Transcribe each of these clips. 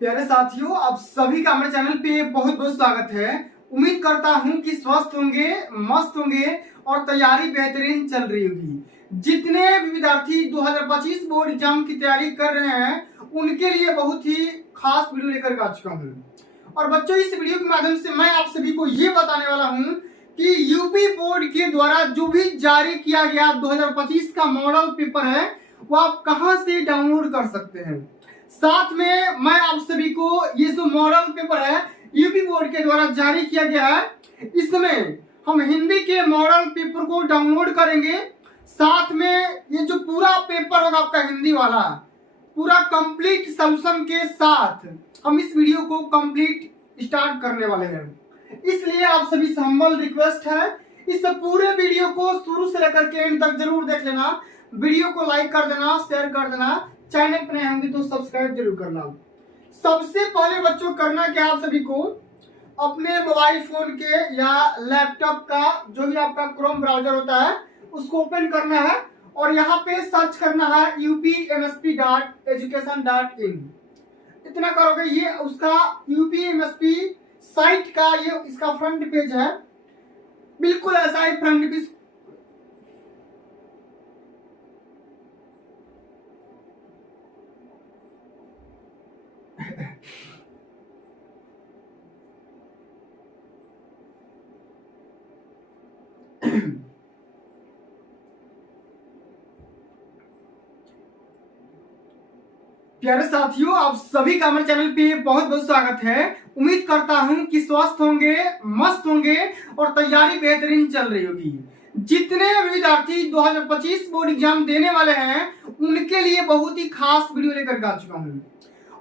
प्यारे साथियों, आप सभी का हमारे चैनल पे बहुत बहुत स्वागत है। उम्मीद करता हूं कि स्वस्थ होंगे, मस्त होंगे और तैयारी बेहतरीन चल रही होगी। जितने भी विद्यार्थी 2025 बोर्ड एग्जाम की तैयारी कर रहे हैं उनके लिए बहुत ही खास वीडियो लेकर आ चुका हूं। और बच्चों, इस वीडियो के माध्यम से मैं आप सभी को ये बताने वाला हूं कि यूपी बोर्ड के द्वारा जो भी जारी किया गया 2025 का मॉडल पेपर है वो आप कहां से डाउनलोड कर सकते हैं। साथ में मैं आप सभी को ये जो मॉडल पेपर है यूपी बोर्ड के द्वारा जारी किया गया है, इसमें हम हिंदी के मॉडल पेपर को डाउनलोड करेंगे। साथ में ये जो पूरा पेपर होगा आपका हिंदी वाला, पूरा कंप्लीट सॉल्यूशन के साथ हम इस वीडियो को कंप्लीट स्टार्ट करने वाले हैं। इसलिए आप सभी से हम्बल रिक्वेस्ट है, इस पूरे वीडियो को शुरू से लेकर के एंड तक जरूर देख लेना। वीडियो को लाइक कर देना, शेयर कर देना, चैनल पर नए होंगे तो सब्सक्राइब जरूर करना। सबसे पहले बच्चों करना क्या, आप सभी को अपने मोबाइल फोन के या लैपटॉप का जो भी आपका क्रोम ब्राउजर होता है उसको ओपन करना है और यहाँ पे सर्च करना है upmsp.education.in। इतना करोगे, ये उसका यूपीएमएसपी साइट का ये इसका फ्रंट पेज है। बिल्कुल ऐसा ही फ्रंट पेज प्यारे साथियों, आप सभी का हमारे चैनल पे बहुत बहुत स्वागत है। उम्मीद करता हूं कि स्वस्थ होंगे, मस्त होंगे और तैयारी बेहतरीन चल रही होगी। जितने विद्यार्थी 2025 बोर्ड एग्जाम देने वाले हैं उनके लिए बहुत ही खास वीडियो लेकर आ चुका हूं।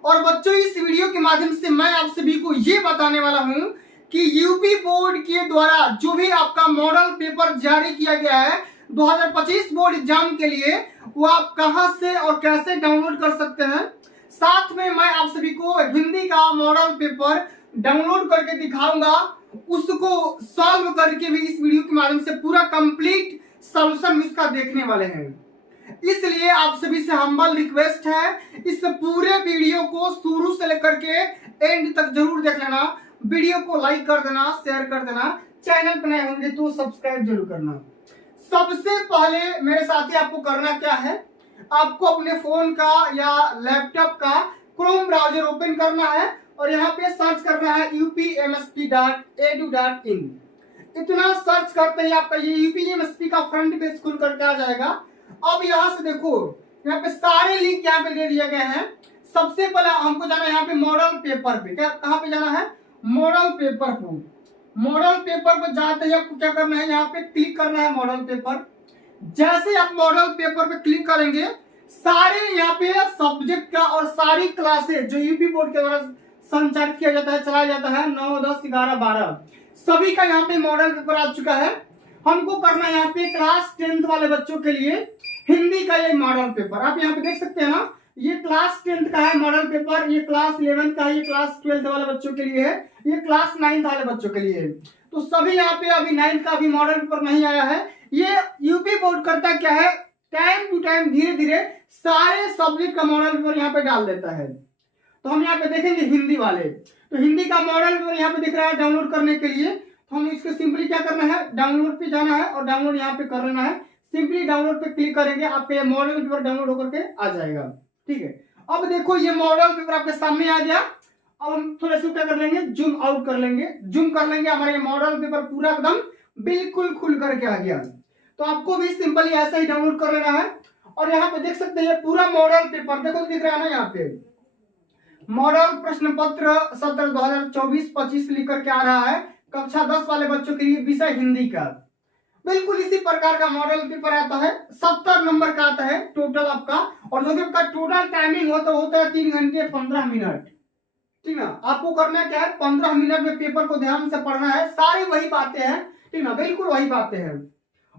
और बच्चों, इस वीडियो के माध्यम से मैं आप सभी को ये बताने वाला हूं कि यूपी बोर्ड के द्वारा जो भी आपका मॉडल पेपर जारी किया गया है 2025 बोर्ड एग्जाम के लिए, वो आप कहां से और कैसे डाउनलोड कर सकते हैं। साथ में मैं आप सभी को हिंदी का मॉडल पेपर डाउनलोड करके दिखाऊंगा, उसको सॉल्व करके भी इस वीडियो के माध्यम से पूरा कंप्लीट सॉल्यूशन इसका देखने वाले हैं। इसलिए आप सभी से हम्बल रिक्वेस्ट है, इस पूरे वीडियो को शुरू से लेकर के एंड तक जरूर देख लेना। वीडियो को लाइक कर देना, शेयर कर देना, चैनल पर नए होंगे तो सब्सक्राइब जरूर करना। सबसे पहले मेरे साथी आपको करना क्या है, आपको अपने फोन का या लैपटॉप का क्रोम ब्राउजर ओपन करना है और यहाँ पे सर्च करना है upmsp.edu.in। इतना सर्च करते ही आपका ये यूपीएमएसपी का फ्रंट पेज खुल करके आ जाएगा। अब यहाँ से देखो, यहाँ पे सारे लिंक यहाँ पे दे दिए गए हैं। सबसे पहले हमको जाना है यहाँ पे मॉडल पेपर पे। क्या कहाँ पे जाना है? मॉडल पेपर को। मॉडल पेपर पर जाते ही आपको क्या करना है, यहाँ पे क्लिक करना है मॉडल पेपर। जैसे आप मॉडल पेपर पे क्लिक करेंगे, सारे यहाँ पे सब्जेक्ट का और सारी क्लासेस जो यूपी बोर्ड के द्वारा संचालित किया जाता है, चलाया जाता है 9, 10, 11, 12 सभी का यहाँ पे मॉडल पेपर आ चुका है। हमको करना है यहाँ पे क्लास 10th वाले बच्चों के लिए हिंदी का ये मॉडल पेपर। आप यहाँ पे देख सकते हैं ना, ये क्लास 10th का है मॉडल पेपर, ये क्लास 11th का है, ये क्लास 12th वाले बच्चों के लिए है, ये क्लास 9th वाले बच्चों के लिए है। तो सभी यहाँ पे अभी 9th का भी मॉडल पेपर नहीं आया है। ये यूपी बोर्ड करता क्या है, टाइम टू टाइम धीरे धीरे सारे सब्जेक्ट का मॉडल पेपर यहाँ पे डाल देता है। तो हम यहाँ पे देखेंगे हिंदी वाले, तो हिंदी का मॉडल पेपर यहाँ पे दिख रहा है डाउनलोड करने के लिए। तो हम इसको सिंपली क्या करना है, डाउनलोड पे जाना है और डाउनलोड यहाँ पे कर लेना है। सिंपली डाउनलोड पे क्लिक करेंगे, आपका ये मॉडल पेपर डाउनलोड होकर के आ जाएगा। ठीक है, अब देखो ये मॉडल पेपर आपके सामने आ गया। अब हम थोड़ा सा क्या कर लेंगे, जूम आउट कर लेंगे, जूम कर लेंगे। हमारा ये मॉडल पेपर पूरा एकदम बिल्कुल खुल करके आ गया। तो आपको भी सिंपली ऐसा ही डाउनलोड कर लेना है। और यहाँ पे देख सकते हैं पूरा मॉडल पेपर देखो दिख रहा है ना, यहाँ पे मॉडल प्रश्न पत्र सत्र 2024-25 लिख करके आ रहा है। कक्षा 10 वाले बच्चों के लिए विषय हिंदी का बिल्कुल इसी प्रकार का मॉडल पेपर आता है। 70 नंबर का आता है टोटल आपका, और जो भी आपका टोटल टाइमिंग होता है 3 घंटे 15 मिनट। ठीक ना, आपको करना क्या है, 15 मिनट में पेपर को ध्यान से पढ़ना है। सारी वही बातें हैं, ठीक ना, बिल्कुल वही बातें हैं।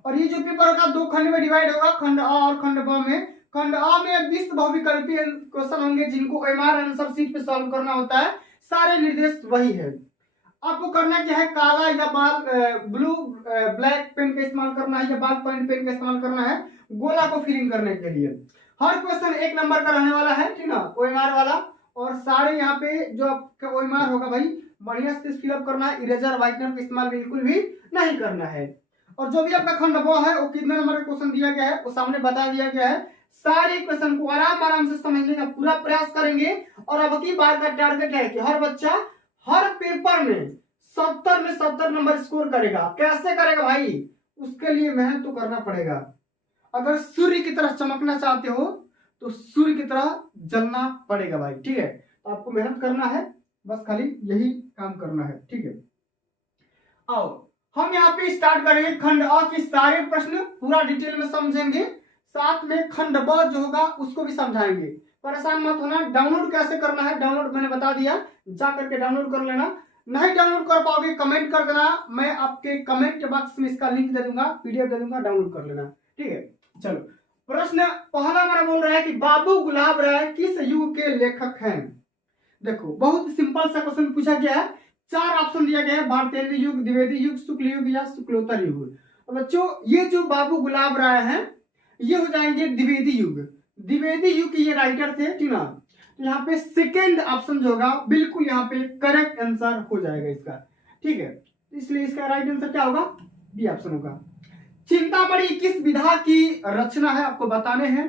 और ये जो पेपर होगा 2 खंड में डिवाइड होगा, खंड अ और खंड ब में। खंड अ में 20 बहुविकल्पीय क्वेश्चन होंगे जिनको एमआर आंसर शीट पे सॉल्व करना होता है। सारे निर्देश वही है। आपको करना क्या है, काला या ब्लू ब्लैक पेन का इस्तेमाल करना है या बाल पॉइंट पेन का इस्तेमाल करना है गोला को फिलिंग करने के लिए। हर क्वेश्चन 1 नंबर का रहने वाला है, ठीक ना, ओएमआर वाला। और सारे यहाँ पे जो आपका ओएमआर होगा भाई बढ़िया से फिलअप करना है, इरेजर व्हाइटनर का इस्तेमाल बिल्कुल भी नहीं करना है। और जो भी आपका खंड ब है वो कितने नंबर का क्वेश्चन दिया गया है वो सामने बता दिया गया है। सारे क्वेश्चन को आराम आराम से समझने का पूरा प्रयास करेंगे। और अब की बार का टारगेट है कि हर बच्चा हर पेपर में 70 में 70 नंबर स्कोर करेगा। कैसे करेगा भाई, उसके लिए मेहनत तो करना पड़ेगा। अगर सूर्य की तरह चमकना चाहते हो तो सूर्य की तरह जलना पड़ेगा भाई, ठीक है। तो आपको मेहनत करना है, बस खाली यही काम करना है, ठीक है। आओ हम यहाँ पे स्टार्ट करेंगे खंड अ के सारे प्रश्न पूरा डिटेल में समझेंगे, साथ में खंड ब जो होगा उसको भी समझाएंगे। परेशान मत होना। डाउनलोड कैसे करना है, डाउनलोड मैंने बता दिया, जा करके डाउनलोड कर लेना। नहीं डाउनलोड कर पाओगे कमेंट कर देना, मैं आपके कमेंट बॉक्स में इसका लिंक दे दूंगा, पीडीएफ दे दूंगा, डाउनलोड कर लेना, ठीक है। चलो प्रश्न पहला हमारा बोल रहा है कि बाबू गुलाब राय किस युग के लेखक हैं। देखो बहुत सिंपल सा क्वेश्चन पूछा गया है, 4 ऑप्शन दिया गया है, भारतेंद्र युग, द्विवेदी युग, शुक्ल युग या शुक्लोत्तर युग। और बच्चों ये जो बाबू गुलाब राय हैं ये हो जाएंगे द्विवेदी युग। द्विवेदी युग के ये राइटर थे, ठीक ना। तो यहाँ पे सेकेंड ऑप्शन जो होगा बिल्कुल यहाँ पे करेक्ट आंसर हो जाएगा इसका, ठीक है। इसलिए इसका राइट आंसर क्या होगा, बी ऑप्शन होगा। चिंतामणि किस विधा की रचना है आपको बताने हैं,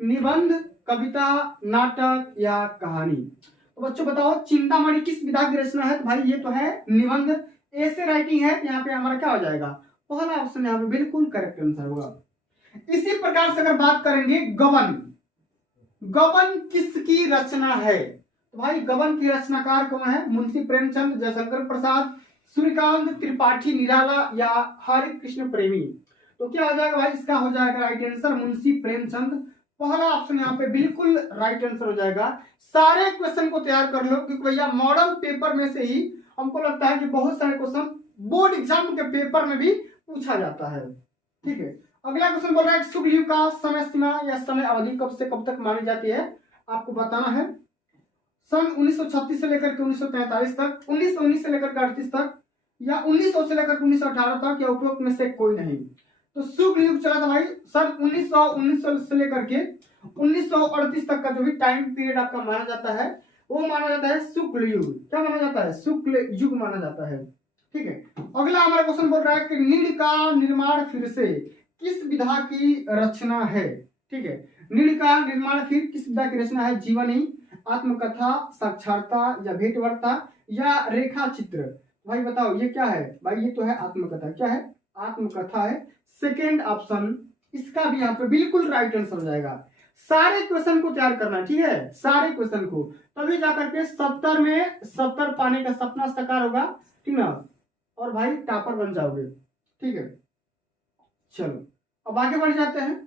निबंध, कविता, नाटक या कहानी। तो बच्चों बताओ चिंतामणि किस विधा की रचना है। तो भाई ये तो है निबंध, ऐसे राइटिंग है, यहाँ पे हमारा क्या हो जाएगा, पहला ऑप्शन यहाँ पे बिल्कुल करेक्ट आंसर होगा। इसी प्रकार से अगर बात करेंगे गबन, गबन किसकी रचना है। तो भाई गबन की रचनाकार कौन है, मुंशी प्रेमचंद, जयशंकर प्रसाद, सूर्यकांत त्रिपाठी निराला या हरि कृष्ण प्रेमी। तो क्या हो जाएगा भाई, इसका हो जाएगा राइट आंसर मुंशी प्रेमचंद। पहला ऑप्शन यहाँ पे बिल्कुल राइट आंसर हो जाएगा। सारे क्वेश्चन को तैयार कर लो क्योंकि भैया मॉडल पेपर में से ही हमको लगता है कि बहुत सारे क्वेश्चन बोर्ड एग्जाम के पेपर में भी पूछा जाता है, ठीक है। अगला क्वेश्चन बोल रहा है शुक्ल युग का समय सीमा या समय अवधि कब से कब तक मानी जाती है, आपको बताना है। सन 1936 से लेकर के 1943 तक, 1919 से लेकर के 38 तक, या 1900 से लेकर 1918 तक, या उपरोक्त में से कोई नहीं। तो शुक्ल युग चला था भाई सन 1900 से लेकर के 1938 तक का जो भी टाइम पीरियड आपका माना जाता है वो माना जाता है शुक्ल युग। क्या माना जाता है, शुक्ल युग माना जाता है, ठीक है। अगला हमारा क्वेश्चन बोल रहा है कि नीड़ का निर्माण फिर से किस विधा की रचना है, ठीक है। नीड़ का निर्माण फिर किस विधा की रचना है, जीवनी, आत्मकथा, साक्षात्कार या भेंटवार्ता या रेखा चित्र। भाई बताओ ये क्या है, भाई ये तो है आत्मकथा। क्या है, आत्मकथा है, सेकेंड ऑप्शन इसका भी यहाँ पे बिल्कुल राइट आंसर हो जाएगा। सारे क्वेश्चन को तैयार करना, ठीक है, सारे क्वेश्चन को, तभी जाकर के 70 में 70 पाने का सपना साकार होगा, ठीक ना, और भाई टॉपर बन जाओगे, ठीक है। चलो अब आगे बढ़ जाते हैं।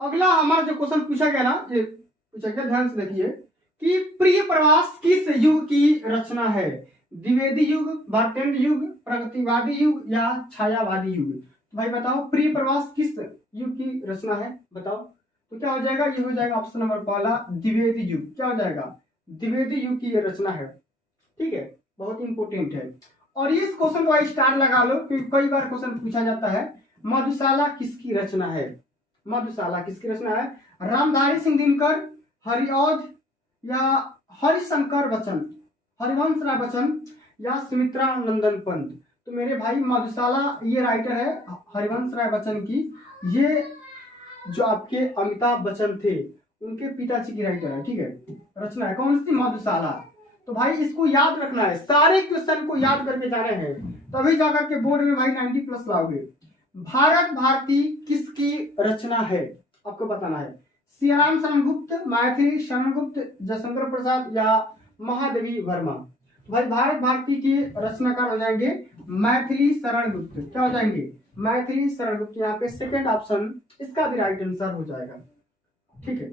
अगला हमारा जो क्वेश्चन पूछा गया ना, ये पूछा गया, ध्यान से देखिए कि प्रिय प्रवास किस युग की रचना है, द्विवेदी युग, भारतेंद्र युग, प्रगतिवादी युग या छायावादी युग। तो भाई बताओ प्रिय प्रवास किस युग की रचना है, बताओ। तो क्या हो जाएगा, ये हो जाएगा ऑप्शन नंबर पहला द्विवेदी युग। क्या हो जाएगा, द्विवेदी युग की ये रचना है, ठीक है, बहुत इंपोर्टेंट है। और इस क्वेश्चन को स्टार लगा लो क्योंकि कई बार क्वेश्चन पूछा जाता है। मधुशाला किसकी रचना है, मधुशाला किसकी रचना है, रामधारी सिंह दिनकर, हरिऔध या हरिशंकर बच्चन, हरिवंश राय बच्चन या सुमित्रा नंदन पंत। तो मेरे भाई मधुशाला ये राइटर है हरिवंश राय बच्चन की, ये जो आपके अमिताभ बच्चन थे उनके पिताजी की राइटर है, ठीक है, रचना है कौन सी, मधुशाला। तो भाई इसको याद रखना है, सारे क्वेश्चन को याद करके जाने हैं, तभी जाकर के बोर्ड में भाई 90+ लाओगे। भारत भारती किसकी रचना है, आपको बताना है। सियाराम शरण गुप्त, मैथिली शरण गुप्त, जयशंकर प्रसाद या महादेवी वर्मा। भाई भारत भारती के रचनाकार हो जाएंगे मैथिली शरण गुप्त। क्या हो जाएंगे, मैथिली शरण गुप्त। यहाँ पे सेकंड ऑप्शन इसका भी राइट आंसर हो जाएगा, ठीक है।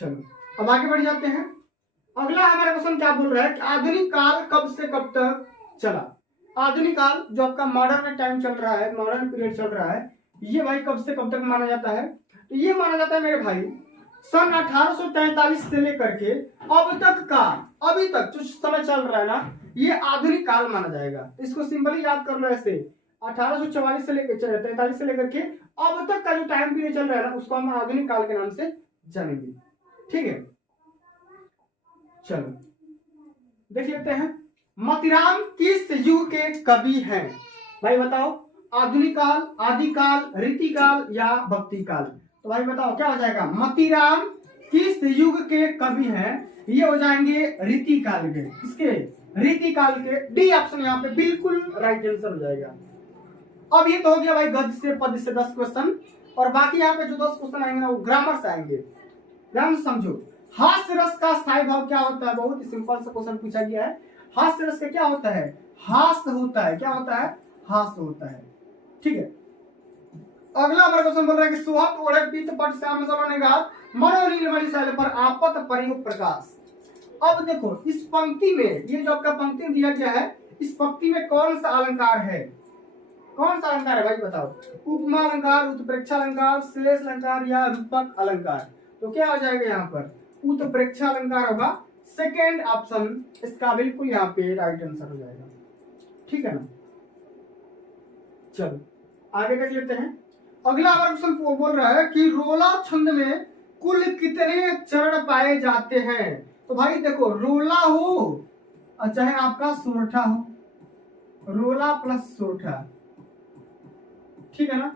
चलो अब आगे बढ़ जाते हैं। अगला हमारा क्वेश्चन क्या बोल रहा है कि आधुनिक काल कब से कब तक चला। आधुनिक काल जो आपका मॉडर्न टाइम चल रहा है, मॉडर्न पीरियड चल रहा है, ये भाई कब से कब तक माना जाता है। तो ये माना जाता है मेरे भाई सन 1843 से लेकर के अब तक का, अभी तक जो समय चल रहा है ना, ये आधुनिक काल माना जाएगा। इसको सिंपली याद कर लो ऐसे, 1844 से लेकर 43 से लेकर के अब तक का जो टाइम पीरियड चल रहा है ना, उसको हम आधुनिक काल के नाम से जानेंगे, ठीक है। चलो देख लेते हैं, मोतीराम किस युग के कवि हैं? भाई बताओ, आधुनिक काल, आदिकाल, रीतिकाल या भक्ति काल? तो भाई बताओ क्या हो जाएगा? मोतीराम किस युग के कवि हैं? ये हो जाएंगे रीतिकाल के। इसके रीतिकाल के। डी ऑप्शन यहाँ पे बिल्कुल राइट आंसर हो जाएगा। अब ये तो हो गया भाई गद्य से पद्य से 10 क्वेश्चन, और बाकी यहाँ पे जो 10 क्वेश्चन आएंगे ना वो ग्रामर से आएंगे। ध्यान से समझो, हास्य रस का स्थायी भाव क्या होता है? बहुत ही सिंपल सा क्वेश्चन पूछा गया है। हास्य रस का क्या होता है? हास्य होता है। क्या होता है? हास्य होता है। ठीक है, अगला हमारा क्वेश्चन बोल रहा है कि सुहत ओढ़े पीत पट श्याम सलोने गात मनोनील मणि शैल पर आपत परियुग प्रकाश। अब देखो इस पंक्ति में, ये जो आपका पंक्ति दिया गया है, इस पंक्ति में कौन सा अलंकार है? कौन सा अलंकार है भाई बताओ? उपमा अलंकार, उत्प्रेक्षा अलंकार, श्लेष अलंकार या रूपक अलंकार? तो क्या हो जाएगा यहाँ पर? उत्प्रेक्षा अलंकार होगा। सेकेंड ऑप्शन इसका बिल्कुल यहाँ पे राइट आंसर हो जाएगा। ठीक है ना? चलो आगे देख लेते हैं। अगला हमारा क्वेश्चन बोल रहा है कि रोला छंद में कुल कितने चरण पाए जाते हैं? तो भाई देखो, रोला हो चाहे आपका सोरठा हो, रोला प्लस सोरठा, ठीक है ना,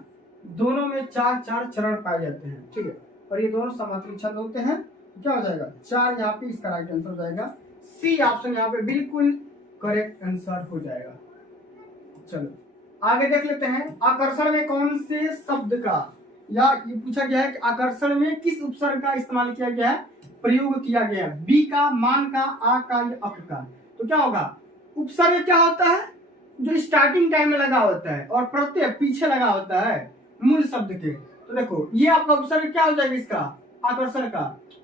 दोनों में 4 चरण पाए जाते हैं। ठीक है, और ये दोनों समांतरी छंद होते हैं। क्या हो जाएगा? 4 यहाँ पे इसका राइट आंसर हो जाएगा। सी ऑप्शन यहाँ पे बिल्कुल करेक्ट आंसर हो जाएगा। चलो आगे देख लेते हैं, आकर्षण में कौन से शब्द का, या ये पूछा गया है कि आकर्षण में किस उपसर्ग का इस्तेमाल किया गया है, प्रयोग किया गया है? बी का, मान का, आ का या अक का? तो क्या होगा? उपसर्ग क्या होता है? जो स्टार्टिंग टाइम में लगा होता है और प्रत्यय पीछे लगा होता है मूल शब्द के। तो देखो ये आपका उपसर्ग क्या हो जाएगा इसका? आकर्षण का।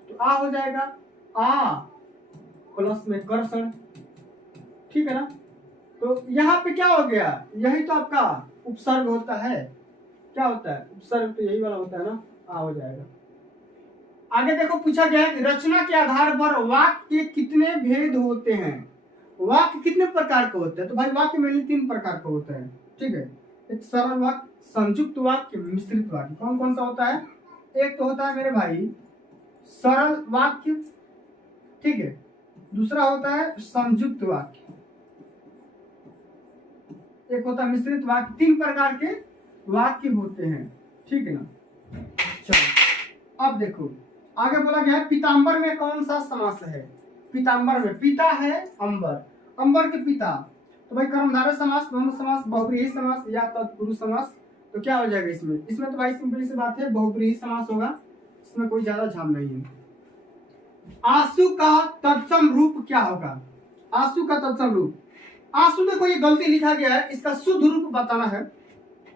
तो आ हो जाएगा, आ प्लस में कर्षण। ठीक है ना? तो यहाँ पे क्या हो गया? यही तो आपका उपसर्ग होता है। क्या होता है? उपसर्ग तो यही वाला होता है ना, आ हो जाएगा। आगे देखो पूछा गया है कि रचना के आधार पर वाक्य के कितने भेद होते हैं? वाक्य कितने प्रकार के होते हैं? तो भाई वाक्य में 3 प्रकार के होते हैं। ठीक है, एक सरल वाक्य, संयुक्त वाक्य, मिश्रित वाक्य। कौन कौन सा होता है? एक तो होता है मेरे भाई सरल वाक्य, ठीक है, दूसरा होता है संयुक्त वाक्य, एक होता है मिश्रित वाक्य। 3 प्रकार के वाक्य होते हैं। ठीक है ना? चलो अब देखो आगे बोला गया है पीताम्बर में कौन सा समास है? पीताम्बर में पिता है अंबर, अंबर के पिता। तो भाई कर्मधारय समास, द्वंद्व समास, बहुब्रीहि समास या तत्पुरुष समास? तो क्या हो जाएगा इसमें? इसमें तो भाई सिंपली सी बात है, बहुब्रीहि समास होगा। इसमें कोई ज्यादा झाम नहीं है। आंसू का तत्सम रूप क्या होगा? आंसू का तत्सम रूप, आंसू में कोई गलती लिखा गया है, इसका शुद्ध रूप बताना है।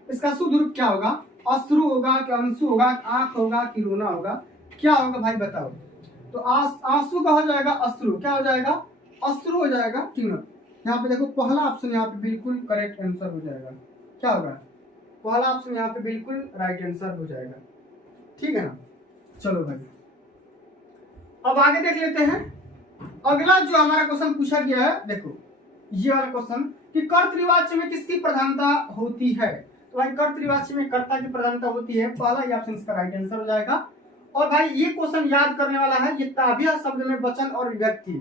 इसका शुद्ध रूप क्या होगा? अश्रु होगा कि अंशु होगा, आंख होगा कि रोना होगा? क्या होगा भाई बताओ? तो आंसू का हो जाएगा अश्रु। क्या हो जाएगा? अश्रु हो जाएगा। ठीक है, यहाँ पे देखो पहला ऑप्शन यहाँ पे बिल्कुल करेक्ट आंसर हो जाएगा। क्या होगा? पहला ऑप्शन यहाँ पे बिल्कुल राइट आंसर हो जाएगा। ठीक है ना? चलो भाई अब आगे देख लेते हैं। अगला जो हमारा क्वेश्चन पूछा गया है, देखो ये वाला क्वेश्चन कि कर्तृवाच्य में किसकी प्रधानता होती है? तो भाई कर्तृवाच्य में कर्ता की प्रधानता होती है। पहला ही ऑप्शन इसका राइट आंसर हो जाएगा। और भाई ये क्वेश्चन याद करने वाला है, ये ताबिया शब्द में वचन और विभक्ति।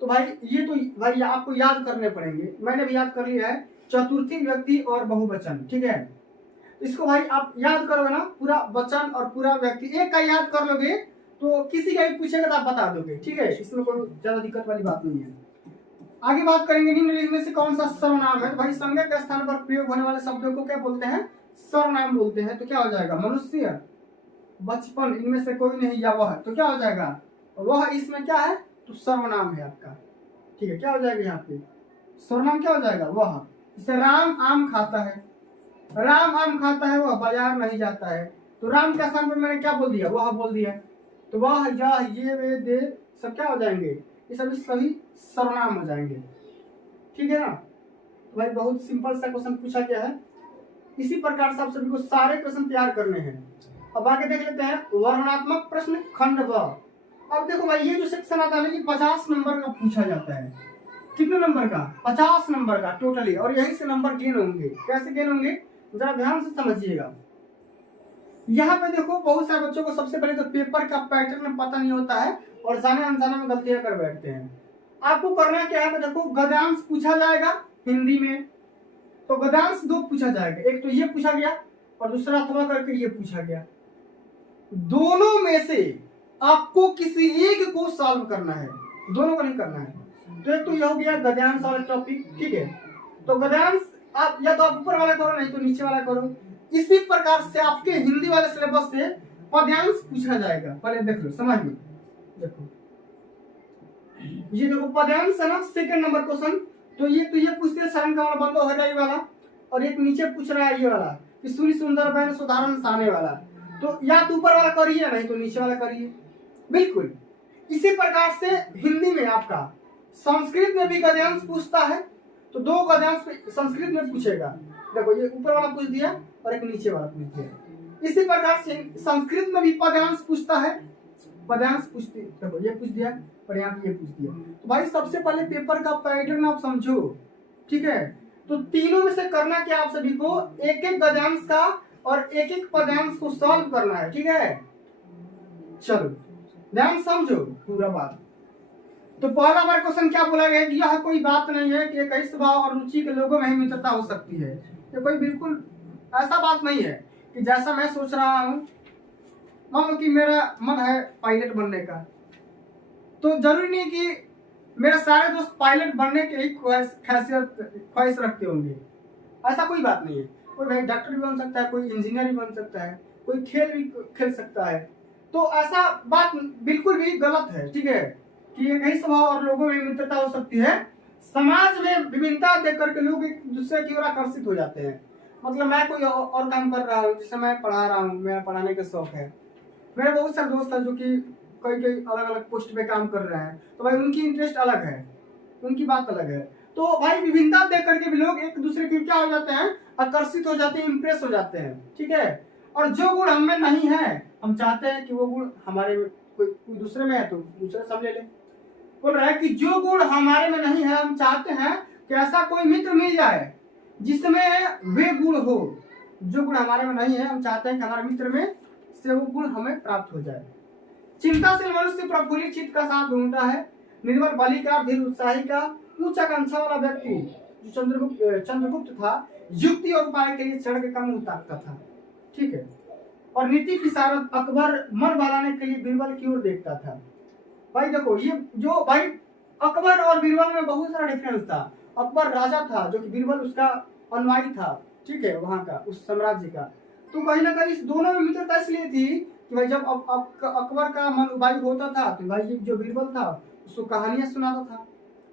तो भाई ये तो भाई आपको याद करने पड़ेंगे, मैंने भी याद कर लिया है। चतुर्थी विभक्ति और बहुवचन। ठीक है, इसको भाई आप याद करोगे ना, पूरा वचन और पूरा व्यक्ति एक का याद कर लोगे तो किसी का भी पूछेगा तो आप बता दोगे। ठीक है, इसमें कोई ज्यादा दिक्कत वाली बात नहीं है। आगे बात करेंगे निम्नलिखित में से कौन सा सर्वनाम है? तो भाई संज्ञा के स्थान पर प्रयोग होने वाले शब्दों को क्या बोलते हैं? सर्वनाम बोलते हैं। तो क्या हो जाएगा? मनुष्य, बचपन, इनमें से कोई नहीं या वह? तो क्या हो जाएगा? वह इसमें क्या है? तो सर्वनाम है आपका। ठीक है, क्या हो जाएगा यहाँ पे? सर्वनाम क्या हो जाएगा? वह। जैसे राम आम खाता है, राम आम खाता है, वह बाजार नहीं जाता है। तो राम के स्थान पर मैंने क्या बोल दिया? वह बोल दिया। तो वह, यह, ये, वे, दे सब क्या हो जाएंगे? ये सभी सर्वनाम हो जाएंगे। ठीक है ना? तो भाई बहुत सिंपल सा क्वेश्चन पूछा गया है। इसी प्रकार से आप सभी को सारे क्वेश्चन तैयार करने हैं। अब आगे देख लेते हैं वर्णनात्मक प्रश्न खंड व। अब देखो भाई ये जो सेक्शन आता है ये 50 नंबर का पूछा जाता है। कितने नंबर का? 50 नंबर का टोटली। और यहीं से नंबर गेन होंगे। कैसे गेन होंगे? जरा ध्यान से समझिएगा। यहाँ पे देखो बहुत सारे बच्चों को सबसे पहले तो पेपर का पैटर्न पता नहीं होता है और जाने अनजाने में गलतियां कर बैठते हैं। आपको करना क्या है, देखो गद्यांश पूछा जाएगा हिंदी में, तो गद्यांश दो पूछा जाएगा, एक तो ये पूछा गया और दूसरा अथवा करके ये पूछा गया। दोनों में से आपको किसी एक को सॉल्व करना है, दोनों को नहीं करना है। तो एक तो यह हो गया गद्यांश वाला टॉपिक, ठीक है। तो गद्यांश आप या तो आप ऊपर वाला करो नहीं तो नीचे वाला करो। इसी प्रकार से आपके हिंदी वाले सिलेबस से पद्यांश पूछा जाएगा। पहले देख लो, समझ में, देखो ये देखो पद्यांश है ना, सेकंड नंबर क्वेश्चन। तो ये पूछते हैं शरण कमल बंदो हरियाई वाला, और एक नीचे पूछ रहा है ये वाला कि सूर्य सुंदर बहन सुधारण साने वाला। तो या तो ऊपर वाला करिए नहीं तो नीचे वाला करिए, बिल्कुल। इसी प्रकार से हिंदी में आपका संस्कृत में भी गद्यांश पूछता है, तो दो गद्यांश संस्कृत में पूछेगा। देखो ये ऊपर वाला पूछ दिया और एक नीचे वाला पूछ दिया। इसी प्रकार से संस्कृत में भी पद्यांश पूछता है, पद्यांश पूछते, देखो ये पूछ दिया और यहाँ पे ये पूछ दिया। तो भाई सबसे पहले पेपर का पैटर्न आप समझो, ठीक है। तो तीनों में से करना क्या आप सभी को, एक एक गद्यांश का और एक एक पद्यांश को सॉल्व करना है, ठीक है। चलो ध्यान समझो पूरा बात। तो पहला हमारा क्वेश्चन क्या बोला गया कि यह कोई बात नहीं है कि कई स्वभाव और रुचि के लोगों में ही मित्रता हो सकती है। ये कोई बिल्कुल ऐसा बात नहीं है कि जैसा मैं सोच रहा हूँ, मान लो कि मेरा मन है पायलट बनने का, तो जरूरी नहीं कि मेरे सारे दोस्त पायलट बनने के ही ख्वाहिश रखते होंगे, ऐसा कोई बात नहीं है। कोई भाई डॉक्टर भी बन सकता है, कोई इंजीनियर भी बन सकता है, कोई खेल भी खेल सकता है। तो ऐसा बात बिल्कुल भी गलत है, ठीक है, कि एक ही स्वभाव और लोगों में मित्रता हो सकती है। समाज में विभिन्नता देख करके लोग एक दूसरे की ओर आकर्षित हो जाते हैं। मतलब मैं कोई और काम कर रहा हूँ, जैसे मैं पढ़ा रहा हूँ, मेरा पढ़ाने का शौक है, मेरे बहुत सारे दोस्त हैं जो कि कई कई अलग अलग पोस्ट पे काम कर रहे हैं, तो भाई उनकी इंटरेस्ट अलग है, उनकी बात अलग है। तो भाई विभिन्नता देख करके भी लोग एक दूसरे के क्या हो जाते हैं, आकर्षित हो जाते हैं, इंप्रेस हो जाते हैं, ठीक है। और जो गुण हमें नहीं है, हम चाहते हैं कि वो गुण हमारे में कोई दूसरे में है तो दूसरे समझ ले। बोल रहा है कि जो गुण हमारे में नहीं है, हम चाहते हैं कि ऐसा कोई मित्र मिल जाए जिसमें वे गुण हो। जो गुण हमारे में नहीं है, हम चाहते हैं कि हमारे मित्र में से वो गुण हमें प्राप्त हो जाए। चिंताशील मनुष्य प्रफुल्लित चित्त का साथ ढूंढता है, निर्मल बालिका, धीर उत्साही का, उच्च आकांक्षा वाला व्यक्ति जो चंद्रगुप्त था, युक्ति और उपाय के लिए चढ़ के कम उतारता था, ठीक है। और नीति विशारद अकबर मन बहलाने के लिए बीरबल की ओर देखता था। भाई देखो ये जो भाई अकबर और बीरबल में बहुत सारा डिफरेंस था। अकबर राजा था जो कि बीरबल उसका अनुयायी था, ठीक है, वहां का उस साम्राज्य का। तो कहीं ना कहीं इस दोनों में मित्रता इसलिए थी कि भाई जब अकबर का मन उबाई होता था तो भाई जो बीरबल था उसको कहानियां सुनाता था,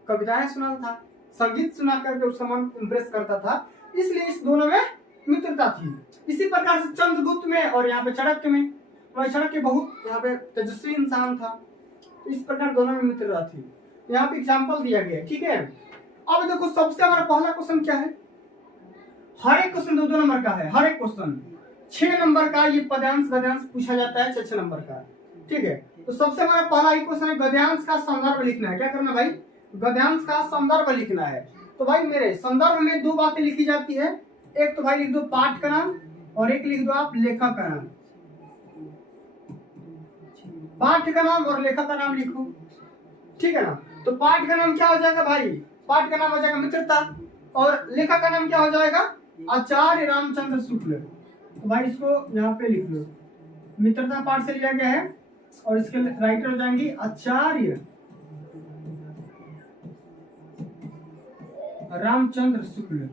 कविताएं सुनाता था, संगीत सुना करके उसका मन इम्प्रेस करता था, इसलिए इस दोनों में मित्रता थी। इसी प्रकार से चंद्रगुप्त में और यहाँ पे चाणक्य में, भाई चाणक्य बहुत यहाँ पे तेजस्वी इंसान था, तो इस प्रकार दोनों में मित्रता थी। यहाँ पे एग्जाम्पल दिया गया, ठीक है। अब देखो सबसे हमारा पहला क्वेश्चन क्या है, हर एक क्वेश्चन 2-2 नंबर का है, हर एक क्वेश्चन 6 नंबर का ये पद्यांश गद्यांश पूछा जाता है 6 नंबर का, ठीक है। तो सबसे हमारा पहला ही क्वेश्चन है गद्यांश का संदर्भ लिखना है। क्या करना भाई, गद्यांश का संदर्भ लिखना है। तो भाई मेरे संदर्भ में 2 बातें लिखी जाती है, एक तो भाई लिख दो पाठ का नाम और एक लिख दो आप लेखक का नाम। पाठ का नाम और लेखक का नाम लिखो, ठीक है ना। तो पाठ का नाम क्या हो जाएगा भाई, पाठ का नाम हो जाएगा मित्रता, और लेखक का नाम क्या हो जाएगा, आचार्य रामचंद्र शुक्ल। तो भाई इसको यहाँ पे लिख लो, मित्रता पाठ से लिया गया है और इसके राइटर हो जाएंगे आचार्य रामचंद्र शुक्ल,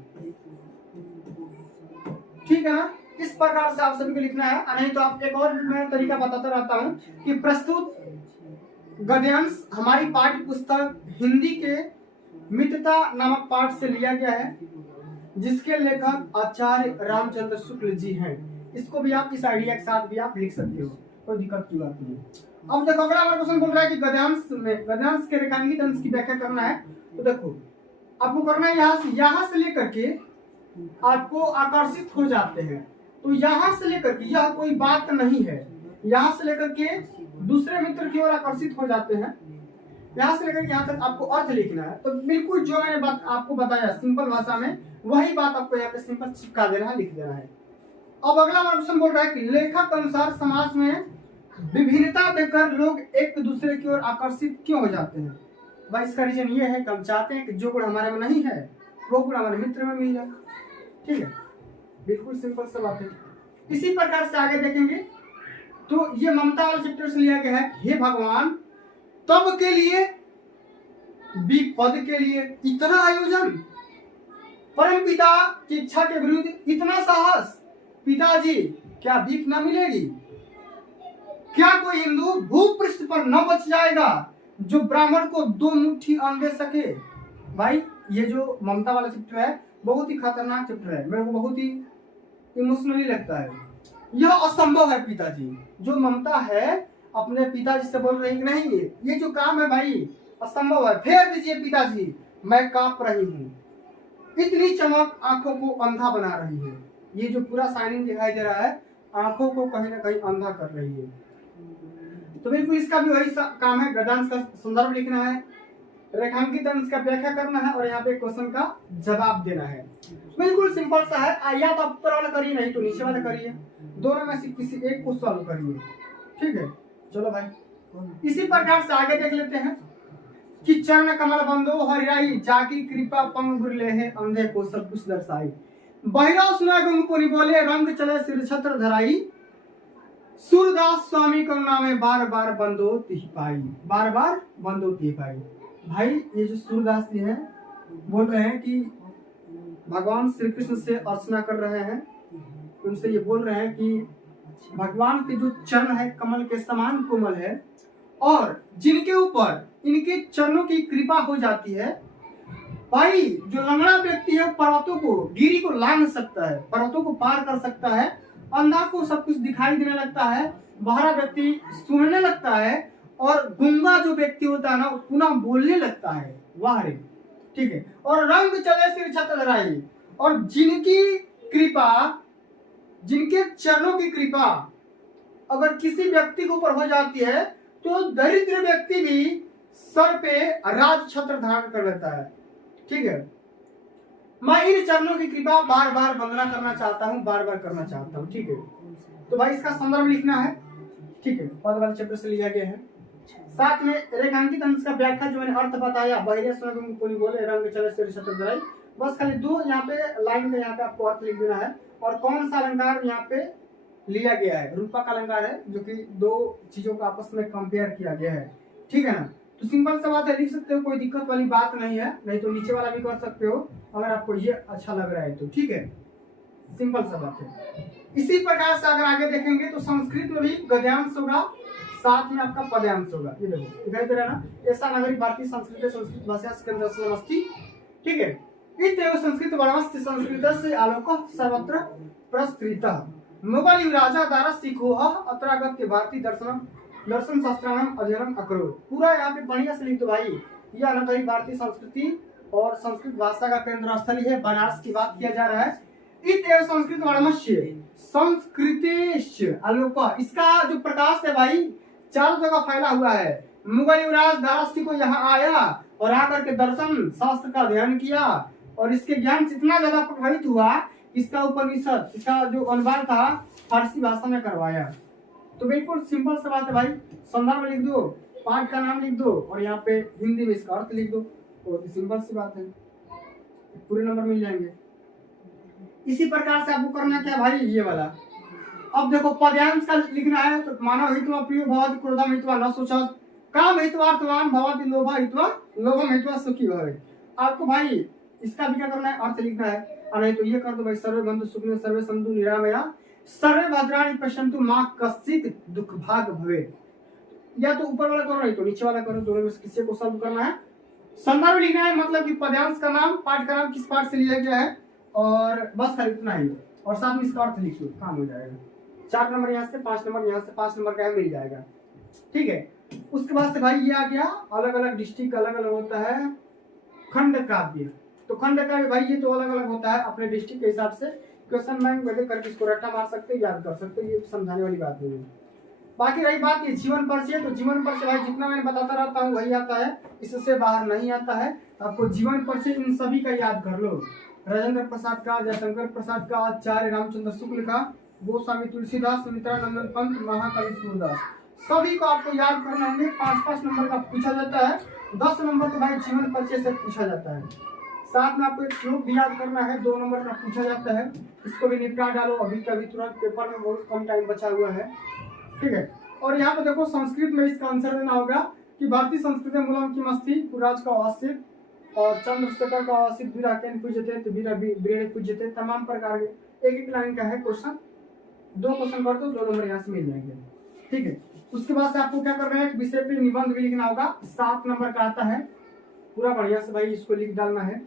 ठीक है ना। इस प्रकार से आप सभी को लिखना है। नहीं तो आप एक और मैं तरीका बताता रहता हूँ कि प्रस्तुत गद्यांश हमारी पाठ्य पुस्तक हिंदी के मित्रता नामक पाठ से लिया गया है, जिसके लेखक आचार्य रामचंद्र शुक्ल जी हैं। इसको भी आप इस आइडिया के साथ भी आप लिख सकते हो, कोई दिक्कत की बात नहीं। अब देखो अगला हमारा क्वेश्चन बोल रहा है कि गद्यांश के रेखांकित अंश की व्याख्या करना है। तो देखो आपको करना है यहाँ से लेकर के आपको आकर्षित हो जाते हैं। तो यहाँ से लेकर के, यह कोई बात नहीं है, यहाँ से लेकर के दूसरे मित्र की ओर आकर्षित हो जाते हैं, यहाँ से लेकर यहाँ तक आपको अर्थ लिखना है। तो बिल्कुल जो मैंने आपको बताया सिंपल भाषा में, वही बात आपको यहाँ पे सिंपल चिपका देना है, लिख देना है। अब अगला हमारा क्वेश्चन बोल रहा है कि लेखक के अनुसार समाज में विभिन्नता देखकर लोग एक दूसरे की ओर आकर्षित क्यों हो जाते हैं? भाई इसका रीजन ये है कि हम चाहते हैं कि जो गुण हमारे में नहीं है वो गुण हमारे मित्र में मिल जाए। ठीक है, बिल्कुल सिंपल सा बात है। इसी प्रकार से आगे देखेंगे तो ये ममता वाले चैप्टर से लिया गया है। हे भगवान, तब के लिए विपद के लिए इतना आयोजन, परम पिता की इच्छा के विरुद्ध इतना साहस, पिताजी क्या भीख न मिलेगी? क्या कोई हिंदू भूपृष्ठ पर न बच जाएगा जो ब्राह्मण को 2 मुट्ठी अन्न दे सके? भाई ये जो ममता वाला चैप्टर है बहुत ही खतरनाक चैप्टर है, मेरे को बहुत ही इमोशनली लगता है। यह असंभव है पिताजी, जो ममता है अपने पिताजी से बोल रही कि नहीं ये जो काम है भाई असंभव है, फेर दीजिए पिताजी, मैं कांप रही हूँ। इतनी चमक आंखों को अंधा बना रही है। ये जो पूरा साइनिंग दिखाई दे रहा है आंखों को कहीं ना कहीं अंधा कर रही है। तो बिल्कुल इसका भी वही काम है, गद्यांश का संदर्भ लिखना है, रेखांकित अंश का व्याख्या करना है और यहाँ पे क्वेश्चन का जवाब देना है। बिल्कुल सिंपल सा है, या तो आप ऊपर वाला करिए नहीं तो नीचे वाला करिए, दोनों में से किसी एक को सॉल्व करिए। ठीक है, चलो भाई इसी प्रकार से आगे देख लेते हैं कि चरण कमल बंदो हरिराई, जाकी कृपा पंग गुरले है, अंधे को सब कुछ दर्शाई। बहिरा सुना गंग पुनि बोले, रंग चले सिर छत्र धराई। सूरदास स्वामी करुणा में बार बार बंदो तिह पाई, बार बार बंदो तिह पाई। भाई ये जो सूरदास जी हैं बोल रहे हैं कि भगवान श्री कृष्ण से अर्चना कर रहे हैं, उनसे ये बोल रहे हैं कि भगवान के जो चरण है कमल के समान कोमल है और जिनके ऊपर इनके चरणों की कृपा हो जाती है। भाई जो लंगड़ा व्यक्ति है पर्वतों को, गिरी को लांघ सकता है, पर्वतों को पार कर सकता है, अंधा को सब कुछ दिखाई देने लगता है, बहरा व्यक्ति सुनने लगता है और गूंगा जो व्यक्ति होता है ना पुनः बोलने लगता है। वाह रे, ठीक है। और रंग चले सिर छत्र धराई, और जिनकी कृपा, जिनके चरणों की कृपा अगर किसी व्यक्ति के ऊपर हो जाती है तो दरिद्र व्यक्ति भी सर पे राज छत्र धारण कर लेता है। ठीक है, मैं इन चरणों की कृपा बार बार वंदना करना चाहता हूँ, बार बार करना चाहता हूँ। ठीक है, तो भाई इसका संदर्भ लिखना है। ठीक है, पद वाले चैप्टर से लिया गया है। साथ में रेखांकित अंश का व्याख्या जो मैंने अर्थ बताया, बहिरे सुना कोई बोले रंग चले सिर छत्र धराई, बस खाली 2 यहाँ पे लाइन का यहाँ पे आपको अर्थ लिख देना है। और कौन सा अलंकार यहाँ पे लिया गया है, रूपक अलंकार है, जो कि 2 चीजों को आपस में कंपेयर किया गया है। ठीक है ना, तो सिंपल सा बात है, लिख सकते हो, कोई दिक्कत वाली बात नहीं है, नहीं तो नीचे वाला भी कर सकते हो अगर आपको ये अच्छा लग रहा है तो। ठीक है, सिंपल सा बात है। इसी प्रकार से अगर आगे देखेंगे तो संस्कृत में भी गद्यांश होगा, साथ में आपका पद्यांश होगा। ये देखो दिखाई दे रहा है ना, ऐसा नगरी भारतीय संस्कृत भाषा केंद्र। ठीक है, इत्येव संस्कृत वर्णस्य संस्कृतस्य आलोकः सर्वत्र प्रसृतः, मुगल युवराजा द्वारा सिखोह अत्र आगत्य भारतीय दर्शन शास्त्राणाम अध्ययनम अकरोत्। पूरा यहाँ पे बढ़िया से लिख दो भाई, यह नगरी भारतीय संस्कृति और संस्कृत भाषा का केंद्र स्थल है, बनारस की बात किया जा रहा है। इत्येव संस्कृत वर्णस्य संस्कृतेश आलोकः, इसका जो प्रकाश है भाई चारों जगह फैला हुआ है। मुगल युवराज दारासी को यहाँ आया और आकर के दर्शन शास्त्र का अध्ययन किया और इसके ज्ञान से इतना ज्यादा प्रभावित हुआ, इसका उपनिषद, इसका जो अनुवाद था फारसी भाषा में करवाया। तो बिल्कुल सिंपल सा बात है भाई, संदर्भ लिख दो, पाठ का नाम लिख दो और यहाँ पे हिंदी में इसका अर्थ लिख दो, तो सिंपल सी बात है, पूरे नंबर मिल जाएंगे। इसी प्रकार से आपको करना क्या भाई, ये वाला। अब देखो पद्यांश का लिखना है, तो मानव हित्वा प्रियो भवति क्रोधम हित्वा न शोचत, काम हित्वार्थवान भवति लोभा हित्वा लोभम हित्वा सुखी भवेत्। आपको भाई इसका भी क्या करना है, अर्थ लिखना है। और नहीं तो ये कर दो भाई, सर्वे बंधु सुखिनो सर्वे सन्तु निरामया सर्वे भद्राणि पश्यन्तु मा कश्चित् दुख भाग भवेत्। या तो ऊपर वाला करो नहीं तो नीचे वाला करो, दोनों में से किसी को सॉल्व करना है। संदर्भ लिखना है, मतलब कि पद्यांश का नाम, पाठ का नाम, किस पाठ से लिया गया है, और बस इतना ही। और साथ में इसका अर्थ लिख लो, काम हो जाएगा। 4 नंबर यहाँ से, 5 नंबर यहाँ से, 5 नंबर का है, मिल जाएगा। ठीक है, उसके बाद से भाई ये आ गया, अलग अलग डिस्ट्रिक्ट अलग अलग होता है खंड काव्य। तो खंड काव्य भाई ये तो अलग अलग होता है अपने डिस्ट्रिक्ट के हिसाब से। क्वेश्चन बैंक वैसे करके इसको रट्टा मार सकते हैं, याद कर सकते हैं, ये समझाने वाली बात नहीं है। बाकी रही बात ये जीवन परिचय, तो जीवन परिचय भाई जितना मैं बताता रहता हूँ वही आता है, इससे बाहर नहीं आता है। आपको जीवन परिचय इन सभी का याद कर लो, राजेंद्र प्रसाद का, जयशंकर प्रसाद का, आचार्य रामचंद्र शुक्ल का, गोस्वामी तुलसीदास, सुमित्रा नंदन पंत, महाकवि सूरदास, सभी को आपको याद करना होंगे। 5-5 नंबर का पूछा जाता है, 10 नंबर तो भाई जीवन परिचय से पूछा जाता है। साथ में आपको एक श्लोक भी याद करना है, 2 नंबर का पूछा जाता है, इसको भी निपटा डालो अभी कभी तुरंत, पेपर में बहुत कम टाइम बचा हुआ है, ठीक है। और यहाँ पे देखो संस्कृत में इसका आंसर देना होगा कि भारतीय संस्कृति मूलम की मस्ती पुराज का आवासित और चंद्रशेखर का आवासित वीरा केन पूजते तो वीरा ब्रेड पूजते, तमाम प्रकार के एक लाइन का है क्वेश्चन, 2 क्वेश्चन कर दो, 2 नंबर यहाँ से मिल जाएंगे, ठीक है। उसके बाद से आपको क्या करना है, विषय पे निबंध भी लिखना होगा, 7 नंबर का आता है, पूरा बढ़िया से भाई इसको लिख डालना है।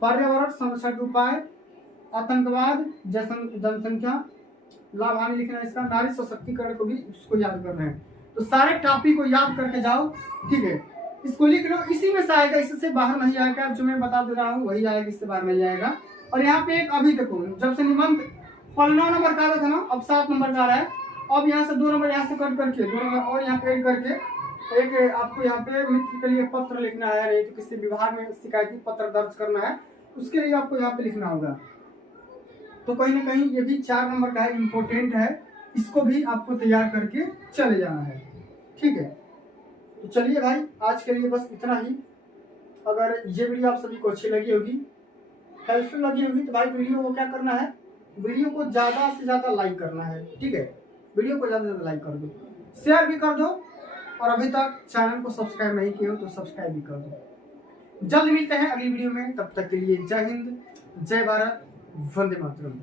पर्यावरण संरक्षण के उपाय, आतंकवाद, जनसंख्या, लाभ हानि लिखना है इसका, नारी सशक्तिकरण को भी उसको याद करना है। तो सारे टॉपिक को याद करके जाओ, ठीक है, इसको लिख लो, इसी में से आएगा, इससे बाहर नहीं आएगा, जो मैं बता दे रहा हूँ वही आएगा, इससे बाहर नहीं आएगा। और यहाँ पे एक अभी देखो, जब से निबंध 15 नंबर का आता था ना, अब 7 नंबर का आ रहा है, अब यहाँ से 2 नंबर यहाँ से कट करके 2 नंबर और यहाँ पे ऐड करके एक आपको यहाँ पे मित्र के लिए पत्र लिखना है, नहीं तो किसी विभाग में शिकायती पत्र दर्ज करना है, उसके लिए आपको यहाँ पे लिखना होगा। तो कहीं ना कहीं ये भी 4 नंबर का है, इम्पोर्टेंट है, इसको भी आपको तैयार करके चले जाना है, ठीक है। तो चलिए भाई, आज के लिए बस इतना ही। अगर ये वीडियो आप सभी को अच्छी लगी होगी, हेल्पफुल लगी होगी, तो भाई वीडियो को क्या करना है, वीडियो को ज़्यादा से ज़्यादा लाइक करना है, ठीक है, वीडियो को ज़्यादा से ज़्यादा लाइक कर दो, शेयर भी कर दो, और अभी तक चैनल को सब्सक्राइब नहीं किए हो तो सब्सक्राइब भी कर दो। जल्द मिलते हैं अगली वीडियो में, तब तक के लिए जय हिंद, जय भारत, वंदे मातरम।